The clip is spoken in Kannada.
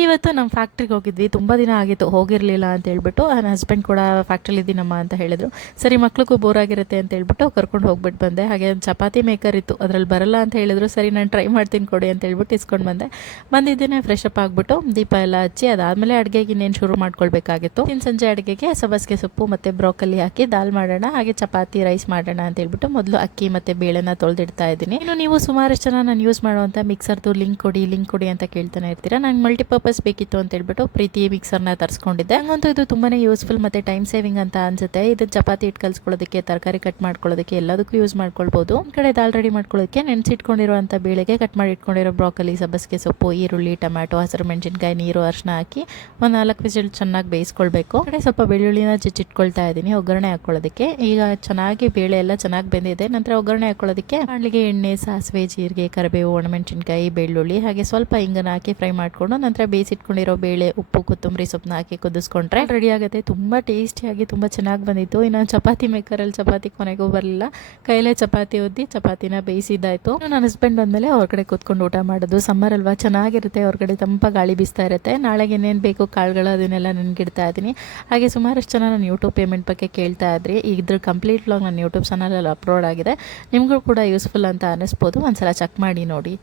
ಇವತ್ತು ನಮ್ಮ ಫ್ಯಾಕ್ಟ್ರಿಗೆ ಹೋಗಿದ್ವಿ. ತುಂಬ ದಿನ ಆಗಿತ್ತು ಹೋಗಿರಲಿಲ್ಲ ಅಂತ ಹೇಳ್ಬಿಟ್ಟು. ನನ್ನ ಹಸ್ಬೆಂಡ್ ಕೂಡ ಫ್ಯಾಕ್ಟ್ರಿಲಿ ಇದ್ದೀನಮ್ಮ ಅಂತ ಹೇಳಿದರು. ಸರಿ ಮಕ್ಳಿಗೂ ಬೋರ್ ಆಗಿರುತ್ತೆ ಅಂತ ಹೇಳ್ಬಿಟ್ಟು ಕರ್ಕೊಂಡು ಹೋಗ್ಬಿಟ್ಟು ಬಂದೆ. ಹಾಗೆ ಒಂದು ಚಪಾತಿ ಮೇಕರ್ ಇತ್ತು, ಅದರಲ್ಲಿ ಬರಲ್ಲ ಅಂತ ಹೇಳಿದ್ರು. ಸರಿ ನಾನು ಟ್ರೈ ಮಾಡ್ತೀನಿ ಕೊಡಿ ಅಂತ ಹೇಳ್ಬಿಟ್ಟು ಇಸ್ಕೊಂಡು ಬಂದಿದ್ದೇನೆ. ಫ್ರೆಶ್ ಅಪ್ ಆಗಿಬಿಟ್ಟು ದೀಪ ಎಲ್ಲ ಹಚ್ಚಿ ಅದಾದಮೇಲೆ ಅಡುಗೆಗೆ ಇನ್ನೇನು ಶುರು ಮಾಡ್ಕೊಳ್ಬೇಕಾಗಿತ್ತು. ಇನ್ನು ಸಂಜೆ ಅಡುಗೆಗೆ ಸಬ್ಬಸಿಗೆ ಸೊಪ್ಪು ಮತ್ತು ಬ್ರೋಕಲಿ ಹಾಕಿ ದಾಲ್ ಮಾಡೋಣ, ಹಾಗೆ ಚಪಾತಿ ರೈಸ್ ಮಾಡೋಣ ಅಂತ ಹೇಳ್ಬಿಟ್ಟು ಮೊದಲು ಅಕ್ಕಿ ಮತ್ತು ಬೇಳೆನ ತೊಳೆದಿಡ್ತಾ ಇದ್ದೀನಿ. ಇನ್ನು ನೀವು ಸುಮಾರಷ್ಟು ಜನ ನಾನು ಯೂಸ್ ಮಾಡುವಂಥ ಮಿಕ್ಸರ್ದು ಲಿಂಕ್ ಕೊಡಿ ಅಂತ ಕೇಳ್ತಾನೆ ಇರ್ತೀರಾ. ನಂಗೆ ಮಲ್ಟಿಪರ್ಪಸ್ ಬೇಕಿತ್ತು ಅಂತ ಹೇಳ್ಬಿಟ್ಟು ಪ್ರೀತಿ ಮಿಕ್ಸರ್ನ ತರಿಸ್ಕೊಂಡಿದ್ದೆ. ಹಂಗಂತೂ ಇದು ತುಂಬಾ ಯೂಸ್ಫುಲ್ ಮತ್ತು ಟೈಮ್ ಸೇವಿಂಗ್ ಅಂತ ಅನ್ಸುತ್ತೆ. ಇದು ಚಪಾತಿ ಹಿಟ್ಟು ಕಲಿಸ್ಕೊಳ್ಳೋದಕ್ಕೆ, ತರಕಾರಿ ಕಟ್ ಮಾಡ್ಕೊಳ್ಳೋದಕ್ಕೆ ಎಲ್ಲದಕ್ಕೂ ಯೂಸ್ ಮಾಡ್ಕೊಳ್ಬೋದು. ಒಂದು ಕಡೆ ದಾಲ್ ರೆಡಿ ಮಾಡ್ಕೊಳ್ಳೋದಕ್ಕೆ ನೆನೆಸಿಟ್ಕೊಂಡಿರುವಂಥ ಬೇಳೆಗೆ ಕಟ್ ಮಾಡಿ ಇಟ್ಕೊಂಡಿರೋ ಬ್ರೋಕಲಿ, ಸಬ್ಬಸಿಗೆ ಸೊಪ್ಪು, ಈರುಳ್ಳಿ, ಟೊಮ್ಯಾಟೊ, ಹಸಿರು ಮೆಣಸಿನ್ಕಾಯಿ, ನೀರು, ಅರಿಶಿನ ಹಾಕಿ ಒಂದು 4 ವಿಸಿಲ್ ಚೆನ್ನಾಗಿ ಬೇಯಿಸ್ಕೊಳ್ಬೇಕು. ಕಡೆ ಸ್ವಲ್ಪ ಬೆಳ್ಳುಳ್ಳಿನ ಜಜ್ಜಿಟ್ಕೊಳ್ತಾ ಇದ್ದೀನಿ ಒಗ್ಗರಣೆ ಹಾಕೊಳ್ಳೋದಕ್ಕೆ. ಈಗ ಚೆನ್ನಾಗಿ ಬೇಳೆ ಎಲ್ಲ ಚೆನ್ನಾಗಿ ಬೆಂದಿದೆ. ನಂತರ ಒಗ್ಗರಣೆ ಹಾಕೊಳ್ಳೋದಕ್ಕೆ ಬಾಣಲಿಗೆ ಎಣ್ಣೆ, ಸಾಸಿವೆ, ಜೀರಿಗೆ, ಕರಿಬೇವು, ಒಣಮೆಣಸಿನ್ಕಾಯಿ, ಬೆಳ್ಳುಳ್ಳಿ ಹಾಗೆ ಸ್ವಲ್ಪ ಹಿಂಗನ್ನ ಹಾಕಿ ಫ್ರೈ ಮಾಡಿಕೊಂಡು ನಂತರ ಬೇಯಿಸಿಟ್ಕೊಂಡಿರೋ ಬೇಳೆ, ಉಪ್ಪು, ಕೊತ್ತಂಬರಿ ಸೊಪ್ಪನ್ನ ಹಾಕಿ ಕುದಿಸ್ಕೊಂಡ್ರೆ ರೆಡಿ ಆಗುತ್ತೆ. ತುಂಬ ಟೇಸ್ಟಿಯಾಗಿ ತುಂಬ ಚೆನ್ನಾಗಿ ಬಂದಿತ್ತು. ಇನ್ನು ಚಪಾತಿ ಮೇಕರಲ್ಲಿ ಚಪಾತಿ ಕೊನೆಗೂ ಬರಲಿಲ್ಲ. ಕೈಲೇ ಚಪಾತಿ ಒದ್ದಿ ಚಪಾತಿನ ಬೇಯಿಸಿದ್ದಾಯಿತು. ನನ್ನ ಹಸ್ಬೆಂಡ್ ಬಂದಮೇಲೆ ಹೊರಗಡೆ ಕೂತ್ಕೊಂಡು ಊಟ ಮಾಡೋದು. ಸಮ್ಮರ್ ಅಲ್ವಾ, ಚೆನ್ನಾಗಿರುತ್ತೆ. ಹೊರಗಡೆ ತಂಪ ಗಾಳಿ ಬೀಸ್ತಾ ಇರುತ್ತೆ. ನಾಳೆಗೆ ಏನೇನು ಬೇಕು ಕಾಳುಗಳು ಅದನ್ನೆಲ್ಲ ನೆನ್ಗಿಡ್ತಾ ಇದ್ದೀನಿ. ಹಾಗೆ ಸುಮಾರಷ್ಟು ಜನ ನಾನು ಯೂಟ್ಯೂಬ್ ಪೇಮೆಂಟ್ ಬಗ್ಗೆ ಕೇಳ್ತಾ ಇದ್ರಿ. ಇದ್ರ ಕಂಪ್ಲೀಟ್ ವ್ಲಾಗ್ ನನ್ನ ಯೂಟ್ಯೂಬ್ ಚಾನಲಲ್ಲಿ ಅಪ್ಲೋಡ್ ಆಗಿದೆ. ನಿಮಗೂ ಕೂಡ ಯೂಸ್ಫುಲ್ ಅಂತ ಅನ್ನಿಸ್ಬೋದು. ಒಂದ್ಸಲ ಚೆಕ್ ಮಾಡಿ ನೋಡಿ.